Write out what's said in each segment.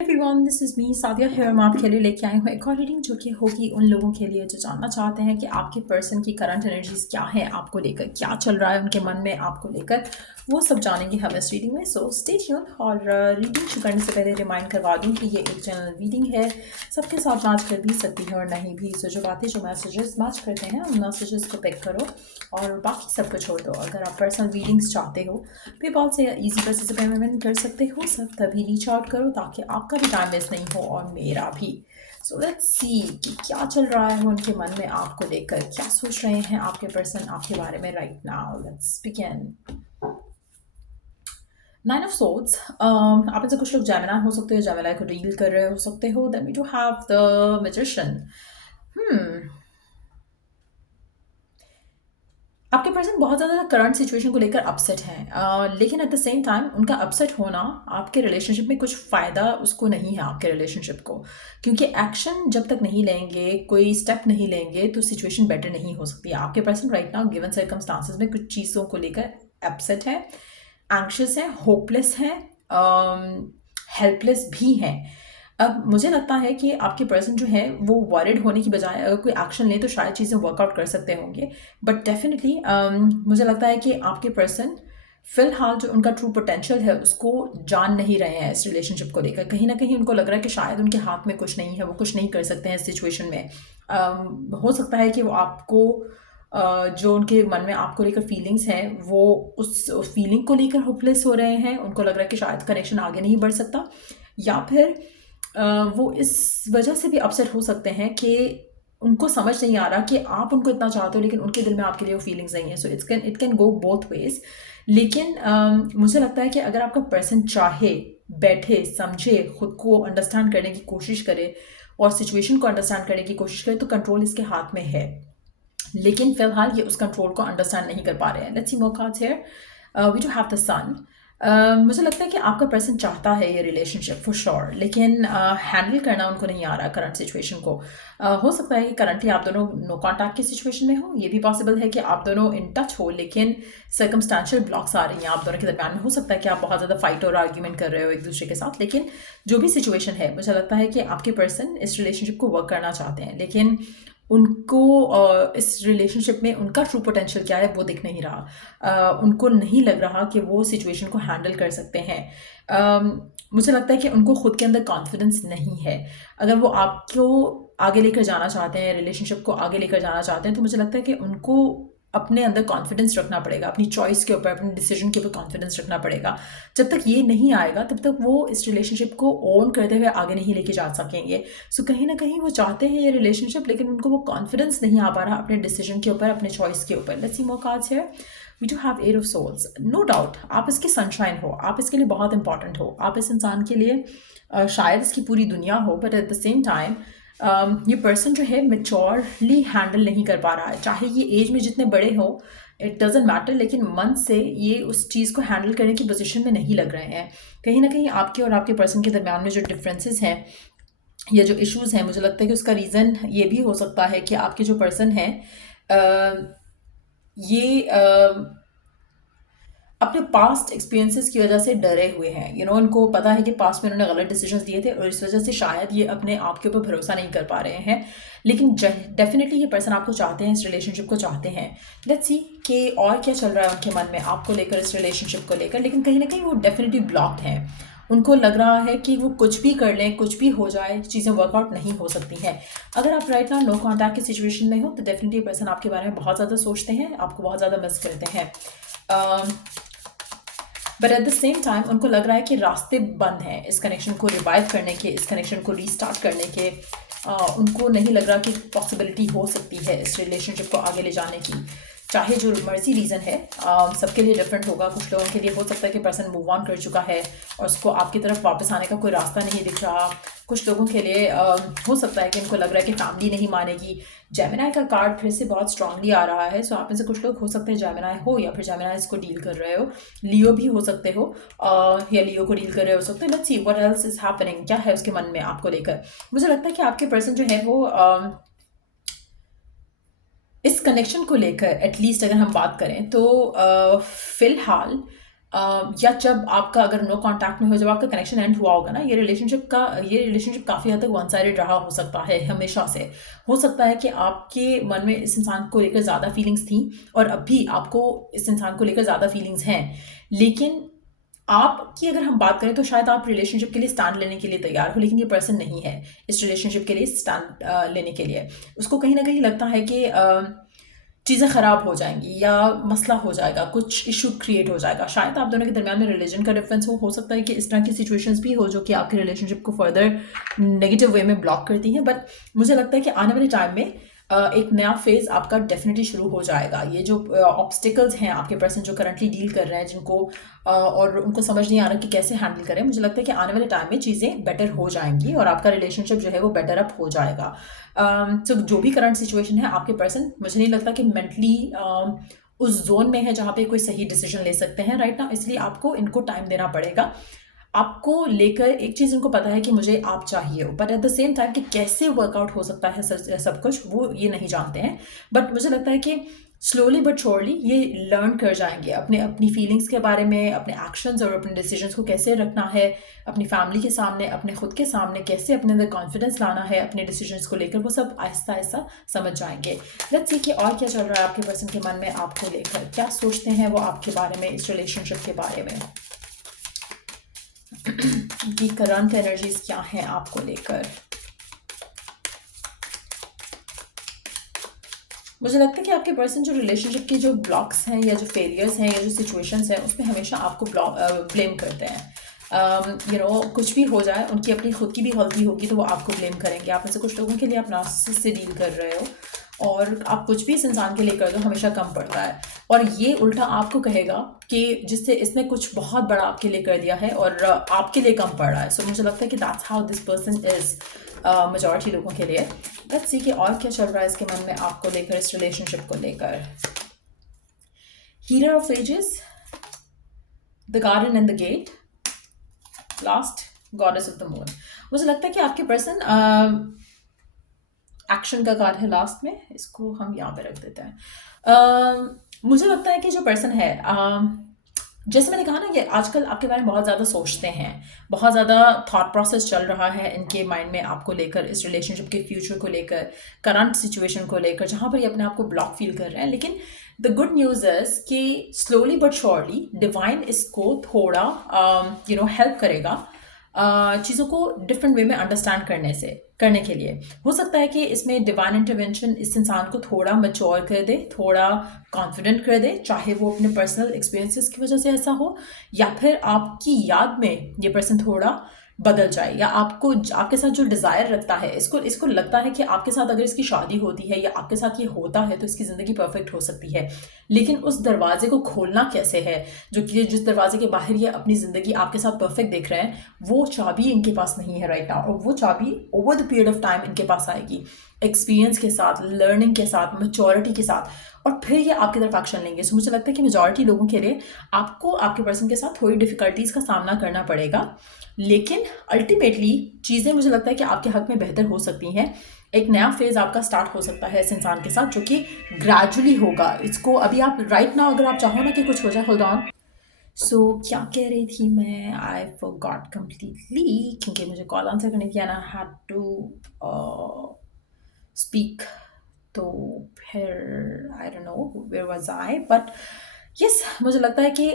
Everyone, this is me Sadia here. मैं आपके लिए लेके आई हूँ एक और रीडिंग जो कि होगी उन लोगों के लिए जो जानना चाहते हैं कि आपके पर्सन की करंट एनर्जीज क्या है, आपको लेकर क्या चल रहा है उनके मन में आपको लेकर, वो सब जानेंगे हम इस रीडिंग में। So stay tune. और रीडिंग शुरू करने से पहले रिमाइंड करवा दूँ कि ये एक जनरल रीडिंग है, सबके साथ मैच कर भी सकती है और नहीं भी। सो जो बातें जो मैसेजेस मैच करते हैं उन मैसेजेस को पिक करो और बाकी सब को छोड़ दो। अगर आप पर्सनल रीडिंग्स चाहते हो, पेपॉल से या ईजी पैसे से पेमेंट कर सकते हो, सब तभी रीच आउट करो ताकि आपका भी टाइम वेस्ट नहीं हो और मेरा भी। सो लेट्स सी कि क्या चल रहा है उनके मन में आपको लेकर, क्या सोच रहे हैं आपके पर्सन आपके बारे में right now. Let's begin. Nine of swords. आप इनसे कुछ लोग जेमिनी हो सकते हो, जेमिनी को डील कर रहे हो सकते हो। Then we do have the magician. आपके पर्सन बहुत ज़्यादा करंट सिचुएशन को लेकर अपसेट हैं, लेकिन एट द सेम टाइम उनका अपसेट होना आपके रिलेशनशिप में कुछ फ़ायदा उसको नहीं है आपके रिलेशनशिप को, क्योंकि एक्शन जब तक नहीं लेंगे, कोई स्टेप नहीं लेंगे तो सिचुएशन बेटर नहीं हो सकती। आपके person right now given circumstances में कुछ चीज़ों को लेकर अपसेट है, एंग्शियस है, होपलेस है, हेल्पलेस भी हैं। अब मुझे लगता है कि आपके पर्सन जो है वो वॉरिड होने की बजाय अगर कोई एक्शन ले तो शायद चीज़ें वर्कआउट कर सकते होंगे। बट डेफिनेटली मुझे लगता है कि आपके पर्सन फिलहाल जो उनका ट्रू पोटेंशियल है उसको जान नहीं रहे हैं इस रिलेशनशिप को लेकर। कहीं ना कहीं उनको लग रहा है कि शायद उनके हाथ में कुछ नहीं है, वो कुछ नहीं कर सकते हैं इस सिचुएशन में। हो सकता है कि वो आपको जो उनके मन में आपको लेकर फीलिंग्स हैं वो उस फीलिंग को लेकर होपलेस हो रहे हैं। उनको लग रहा है कि शायद कनेक्शन आगे नहीं बढ़ सकता, या फिर वो इस वजह से भी अपसेट हो सकते हैं कि उनको समझ नहीं आ रहा कि आप उनको इतना चाहते हो लेकिन उनके दिल में आपके लिए वो फीलिंग्स नहीं है। So it can go both ways. लेकिन मुझे लगता है कि अगर आपका पर्सन चाहे, बैठे समझे, खुद को अंडरस्टैंड करने की कोशिश करे और सिचुएशन को अंडरस्टैंड करने की कोशिश करे तो कंट्रोल इसके हाथ में है। लेकिन फिलहाल ये उस कंट्रोल को अंडरस्टैंड नहीं कर पा रहे हैं। Let's see more cards here. We do have the sun. मुझे लगता है कि आपका पर्सन चाहता है ये रिलेशनशिप फॉर श्योर, लेकिन हैंडल करना उनको नहीं आ रहा करंट सिचुएशन को। हो सकता है कि करंटली आप दोनों नो कॉन्टैक्ट की सिचुएशन में हो, ये भी पॉसिबल है कि आप दोनों इन टच हो लेकिन सर्कमस्टांशियल ब्लॉक्स आ रही हैं आप दोनों के दरमियान में। हो सकता है कि आप बहुत ज़्यादा फाइट और आर्ग्यूमेंट कर रहे हो एक दूसरे के साथ, लेकिन जो भी सिचुएशन है मुझे लगता है कि आपके पर्सन इस रिलेशनशिप को वर्क करना चाहते हैं, लेकिन उनको इस रिलेशनशिप में उनका ट्रू पोटेंशियल क्या है वो दिख नहीं रहा। उनको नहीं लग रहा कि वो सिचुएशन को हैंडल कर सकते हैं। मुझे लगता है कि उनको खुद के अंदर कॉन्फिडेंस नहीं है। अगर वो आपको आगे लेकर जाना चाहते हैं, रिलेशनशिप को आगे लेकर जाना चाहते हैं, तो मुझे लगता है कि उनको अपने अंदर कॉन्फिडेंस रखना पड़ेगा, अपनी चॉइस के ऊपर, अपने डिसीजन के ऊपर कॉन्फिडेंस रखना पड़ेगा। जब तक ये नहीं आएगा तब तक वो इस रिलेशनशिप को ओन करते हुए आगे नहीं लेके जा सकेंगे। सो कहीं ना कहीं वो चाहते हैं ये रिलेशनशिप, लेकिन उनको वो कॉन्फिडेंस नहीं आ पा रहा अपने डिसीजन के ऊपर, अपने चॉइस के ऊपर। Let's see more cards here. We do have eight of souls. No doubt आप इसके सनशाइन हो, आप इसके लिए बहुत इंपॉर्टेंट हो, आप इस इंसान के लिए शायद इसकी पूरी दुनिया हो, but at the same time ये पर्सन जो है मेच्योरली हैंडल नहीं कर पा रहा है। चाहे ये एज में जितने बड़े हो, इट डजेंट मैटर, लेकिन मन से ये उस चीज़ को हैंडल करने की पोजीशन में नहीं लग रहे हैं। कहीं ना कहीं आपके और आपके पर्सन के दरमियान में जो डिफरेंसेस हैं या जो इश्यूज हैं, मुझे लगता है कि उसका रीज़न ये भी हो सकता है कि आपके जो पर्सन है ये अपने पास्ट एक्सपीरियंसेस की वजह से डरे हुए हैं। उनको पता है कि पास्ट में उन्होंने गलत डिसीजंस लिए थे और इस वजह से शायद ये अपने आप के ऊपर भरोसा नहीं कर पा रहे हैं। लेकिन डेफिनेटली ये पर्सन आपको चाहते हैं, इस रिलेशनशिप को चाहते हैं। लेट्स सी कि और क्या चल रहा है उनके मन में आपको लेकर, इस रिलेशनशिप को लेकर। लेकिन कहीं ना कहीं वो डेफिनेटली ब्लॉक्ड हैं। उनको लग रहा है कि वो कुछ भी कर लें, कुछ भी हो जाए, चीज़ें वर्कआउट नहीं हो सकती हैं। अगर आप राइट नाउ नो कॉन्टैक्ट की सिचुएशन में हो तो डेफिनेटली पर्सन आपके बारे में बहुत ज़्यादा सोचते हैं, आपको बहुत ज़्यादा मिस करते हैं। But at the same time उनको लग रहा है कि रास्ते बंद हैं इस कनेक्शन को रिवाइव करने के, इस कनेक्शन को रीस्टार्ट करने के। उनको नहीं लग रहा कि पॉसिबिलिटी हो सकती है इस रिलेशनशिप को आगे ले जाने की। चाहे जो मर्जी रीज़न है, सबके लिए डिफरेंट होगा। कुछ लोगों के लिए हो सकता है कि पर्सन मूव ऑन कर चुका है और उसको आपकी तरफ वापस आने का कोई रास्ता नहीं दिख रहा। कुछ लोगों के लिए हो सकता है कि उनको लग रहा है कि फैमिली नहीं मानेगी। जेमिनी का कार्ड फिर से बहुत स्ट्रांगली आ रहा है। सो आप में से कुछ लोग हो सकते हैं जेमिनी हो, या फिर जेमिनी इसको डील कर रहे हो। लियो भी हो सकते हो, या लियो को डील कर रहे हो सकते हो। Let's see what else is happening, क्या है उसके मन में आपको लेकर। मुझे लगता है कि आपके पर्सन जो है वो इस कनेक्शन को लेकर एटलीस्ट अगर हम बात करें तो फिलहाल या जब आपका अगर नो कांटेक्ट में हो, जब आपका कनेक्शन एंड हुआ होगा ना, ये रिलेशनशिप काफ़ी हद तक वन साइडेड रहा हो सकता है हमेशा से। हो सकता है कि आपके मन में इस इंसान को लेकर ज़्यादा फीलिंग्स थी और अब भी आपको इस इंसान को लेकर ज़्यादा फीलिंग्स हैं, लेकिन आपकी अगर हम बात करें तो शायद आप रिलेशनशिप के लिए स्टैंड लेने के लिए तैयार हो, लेकिन ये पर्सन नहीं है इस रिलेशनशिप के लिए स्टैंड लेने के लिए। उसको कहीं ना कहीं लगता है कि चीज़ें ख़राब हो जाएंगी या मसला हो जाएगा, कुछ इशू क्रिएट हो जाएगा। शायद आप दोनों के दरमियान में रिलीजन का डिफरेंस हो सकता है कि इस तरह की सिचुएशंस भी हो जो कि आपके रिलेशनशिप को फर्दर नेगेटिव वे में ब्लॉक करती हैं। बट मुझे लगता है कि आने वाले टाइम में एक नया फेज़ आपका डेफिनेटली शुरू हो जाएगा। ये जो ऑब्स्टिकल्स हैं आपके पर्सन जो करंटली डील कर रहे हैं, जिनको और उनको समझ नहीं आ रहा कि कैसे हैंडल करें, मुझे लगता है कि आने वाले टाइम में चीज़ें बेटर हो जाएंगी और आपका रिलेशनशिप जो है वो बेटर अप हो जाएगा। तो जो भी करंट सिचुएशन है, आपके पर्सन मुझे नहीं लगता कि मेंटली उस जोन में है जहाँ पे कोई सही डिसीजन ले सकते हैं राइट ना, इसलिए आपको इनको टाइम देना पड़ेगा। आपको लेकर एक चीज़ इनको पता है कि मुझे आप चाहिए हो, but at the same time कि कैसे वर्कआउट हो सकता है सब कुछ वो ये नहीं जानते हैं। बट मुझे लगता है कि स्लोली बट श्योरली ये लर्न कर जाएंगे अपने अपनी फीलिंग्स के बारे में, अपने एक्शंस और अपने डिसीजंस को कैसे रखना है अपनी फैमिली के सामने, अपने खुद के सामने, कैसे अपने अंदर कॉन्फिडेंस लाना है अपने डिसीजंस को लेकर, वो सब आहिस्ता आहिस्ता समझ जाएंगे। लेट्स सी कि और क्या चल रहा है आपके पर्सन के मन में आपको लेकर, क्या सोचते हैं वो आपके बारे में, इस रिलेशनशिप के बारे में, की करंट एनर्जीज क्या हैं आपको लेकर। मुझे लगता है कि आपके पर्सन जो रिलेशनशिप के जो ब्लॉक्स हैं या जो फेलियर्स हैं या जो सिचुएशंस हैं उसमें हमेशा आपको ब्लेम करते हैं। कुछ भी हो जाए, उनकी अपनी खुद की भी गलती होगी तो वो आपको ब्लेम करेंगे। आप में से कुछ लोगों के लिए आप नार्सिसिस्ट से डील कर रहे हो और आप कुछ भी इस इंसान के लिए कर दो हमेशा कम पड़ता है, और ये उल्टा आपको कहेगा कि जिससे इसने कुछ बहुत बड़ा आपके लिए कर दिया है और आपके लिए कम पड़ रहा है। सो मुझे लगता है कि that's how this person is majority लोगों के लिए। लेट्स सी कि और क्या चल रहा है इसके मन में आपको लेकर, इस रिलेशनशिप को लेकर। Healer of ages, the garden and the gate, last goddess of the moon. मुझे लगता है कि आपके पर्सन एक्शन का कार्ड है लास्ट में, इसको हम यहाँ पे रख देते हैं। मुझे लगता है कि जो पर्सन है, जैसे मैंने कहा ना, ये आजकल आपके बारे में बहुत ज़्यादा सोचते हैं, बहुत ज़्यादा थॉट प्रोसेस चल रहा है इनके माइंड में आपको लेकर, इस रिलेशनशिप के फ्यूचर को लेकर, करंट सिचुएशन को लेकर, जहाँ पर ये अपने आप को ब्लॉक फील कर रहे हैं। लेकिन द गुड न्यूज़ इज़ कि स्लोली बट श्योरली डिवाइन इसको थोड़ा हेल्प करेगा चीज़ों को डिफरेंट वे में अंडरस्टैंड करने के लिए। हो सकता है कि इसमें डिवाइन इंटरवेंशन इस इंसान को थोड़ा मैच्योर कर दे, थोड़ा कॉन्फिडेंट कर दे, चाहे वो अपने पर्सनल एक्सपीरियंसेस की वजह से ऐसा हो या फिर आपकी याद में ये पर्सन थोड़ा बदल जाए, या आपके साथ जो डिज़ायर रखता है, इसको लगता है कि आपके साथ अगर इसकी शादी होती है या आपके साथ ये होता है तो इसकी ज़िंदगी परफेक्ट हो सकती है। लेकिन उस दरवाजे को खोलना कैसे है, जो कि जिस दरवाजे के बाहर ये अपनी ज़िंदगी आपके साथ परफेक्ट देख रहे हैं, वो चाबी इनके पास नहीं है राइट नाउ, और वो चाबी over the period of time इनके पास आएगी, एक्सपीरियंस के साथ, लर्निंग के साथ, मैच्योरिटी के साथ, और फिर ये आपकी तरफ एक्शन लेंगे। सो मुझे लगता है कि मेजॉरिटी लोगों के लिए आपको आपके पर्सन के साथ थोड़ी डिफिकल्टीज़ का सामना करना पड़ेगा, लेकिन अल्टीमेटली चीज़ें मुझे लगता है कि आपके हक में बेहतर हो सकती हैं। एक नया फेज़ आपका स्टार्ट हो सकता है इस इंसान के साथ, जो कि ग्रेजुअली होगा। इसको अभी आप राइट नाउ अगर आप चाहो ना कि कुछ हो जाए, होल्ड ऑन। सो क्या कह रही थी मैं, आई फॉरगॉट कंप्लीटली, क्योंकि मुझे कॉल आंसर करने की, ना हैड टू स्पीक, तो फिर I don't know where was I, but yes, मुझे लगता है कि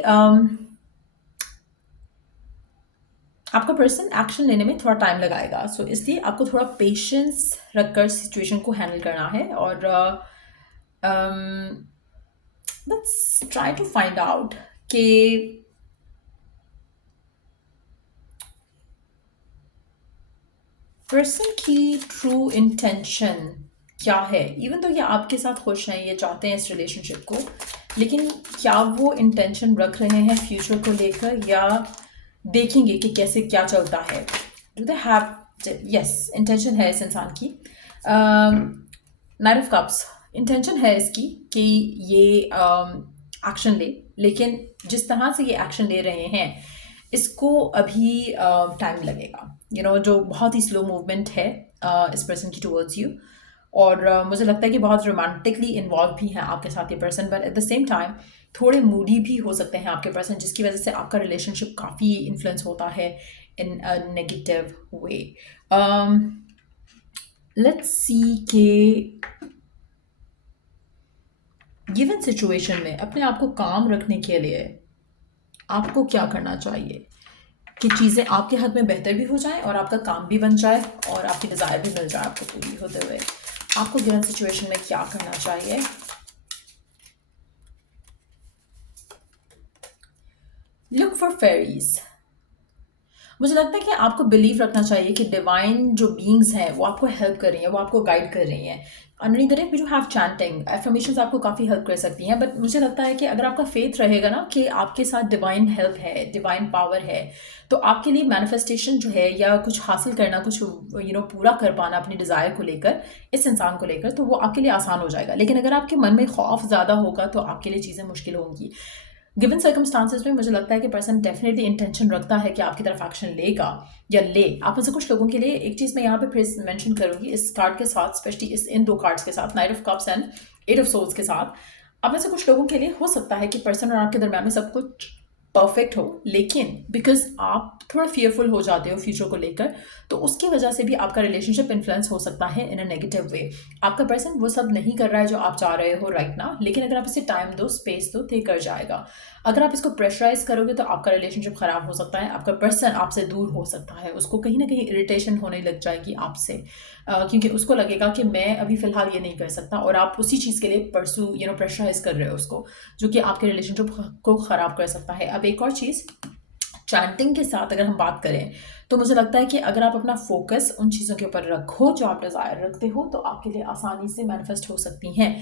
आपका पर्सन एक्शन लेने में थोड़ा टाइम लगाएगा। सो इसलिए आपको थोड़ा पेशेंस रखकर सिचुएशन को हैंडल करना है, और let's try to find out कि पर्सन की ट्रू इंटेंशन क्या है। इवन तो ये आपके साथ खुश हैं, ये चाहते हैं इस रिलेशनशिप को, लेकिन क्या वो इंटेंशन रख रहे हैं फ्यूचर को लेकर, या देखेंगे कि कैसे क्या चलता है। Do they have, yes, intention है इस इंसान की। नाइट ऑफ कप्स, इंटेंशन है इसकी कि ये एक्शन ले, लेकिन जिस तरह से ये एक्शन ले रहे हैं इसको अभी टाइम लगेगा। जो बहुत ही स्लो मूवमेंट है इस पर्सन की टुवर्ड्स यू, और मुझे लगता है कि बहुत रोमांटिकली इन्वॉल्व भी हैं आपके साथ ये person, but at the same time थोड़े मूडी भी हो सकते हैं आपके पर्सन, जिसकी वजह से आपका रिलेशनशिप काफ़ी इन्फ्लुएंस होता है इन a negative way. Let's see के गिवन सिचुएशन में अपने आप को काम रखने के लिए आपको क्या करना चाहिए कि चीज़ें आपके हक में बेहतर भी हो जाएं और आपका काम भी बन जाए और आपकी डिज़ायर भी मिल जाए आपको पूरी होते हुए। आपको गिवन सिचुएशन में क्या करना चाहिए? Look for fairies. मुझे लगता है कि आपको बिलीव रखना चाहिए कि डिवाइन जो बीइंग्स हैं वो आपको हेल्प कर रही हैं, वो आपको गाइड कर रही हैं। Underneath the we do have chanting affirmations आपको काफ़ी हेल्प कर सकती हैं, बट मुझे लगता है कि अगर आपका फेथ रहेगा ना कि आपके साथ डिवाइन हेल्प है, डिवाइन पावर है, तो आपके लिए मैनिफेस्टेशन जो है या कुछ हासिल करना, कुछ पूरा कर पाना अपनी डिज़ायर को लेकर, इस इंसान को लेकर, तो वो आपके लिए आसान हो जाएगा। लेकिन अगर आपके मन में खौफ ज़्यादा होगा तो आपके लिए चीज़ें मुश्किल होंगी। गिवन सर्कमस्टांसेस में मुझे लगता है कि पर्सन डेफिनेटली इंटेंशन रखता है कि आपकी तरफ एक्शन लेगा या ले। आप में से कुछ लोगों के लिए एक चीज़ मैं यहाँ पे फिर मेंशन करूँगी इस कार्ड के साथ, स्पेशली इन दो कार्ड्स के साथ, knight of cups and eight of souls के साथ। आप में से कुछ लोगों के लिए हो सकता है कि पर्सन और आपके दरम्यान में सब कुछ परफेक्ट हो, लेकिन बिकॉज आप थोड़ा फियरफुल हो जाते हो फ्यूचर को लेकर, तो उसकी वजह से भी आपका रिलेशनशिप इन्फ्लुएंस हो सकता है इन अ नेगेटिव वे। आपका पर्सन वो सब नहीं कर रहा है जो आप चाह रहे हो राइट ना, लेकिन अगर आप इसे टाइम दो, स्पेस दो, तो ये कर जाएगा। अगर आप इसको प्रेशराइज करोगे तो आपका रिलेशनशिप खराब हो सकता है, आपका पर्सन आपसे दूर हो सकता है, उसको कहीं ना कहीं इरिटेशन होने लग जाएगी आपसे, क्योंकि उसको लगेगा कि मैं अभी फ़िलहाल ये नहीं कर सकता, और आप उसी चीज़ के लिए प्रेशराइज कर रहे हो उसको, जो कि आपके रिलेशनशिप को ख़राब कर सकता है। अब एक और चीज़, चैंटिंग के साथ अगर हम बात करें तो मुझे लगता है कि अगर आप अपना फोकस उन चीज़ों के ऊपर रखो जो आप डिज़ायर रखते हो, तो आपके लिए आसानी से मैनिफेस्ट हो सकती हैं।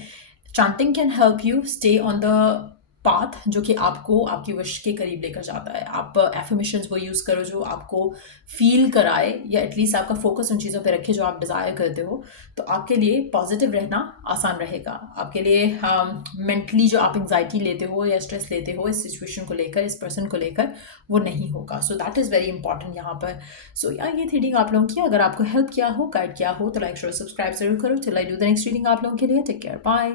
Chanting can help you stay on the path जो कि आपको आपकी विश के करीब लेकर जाता है। आप एफर्मेशंस वो यूज़ करो जो आपको फील कराए, या एटलीस्ट आपका फोकस उन चीज़ों पे रखे जो आप डिज़ायर करते हो, तो आपके लिए पॉजिटिव रहना आसान रहेगा। आपके लिए मेंटली जो आप एंग्जाइटी लेते हो या स्ट्रेस लेते हो इस सिचुएशन को लेकर, इस पर्सन को लेकर, वो नहीं होगा। So that is very important यहाँ पर। सो यार ये थी रीडिंग आप लोगों की। अगर आपको हेल्प किया हो, गाइड किया हो, तो लाइक शेयर सब्सक्राइब जरूर करो। Till I do the next reading आप लोगों के लिए, टेक केयर, बाय।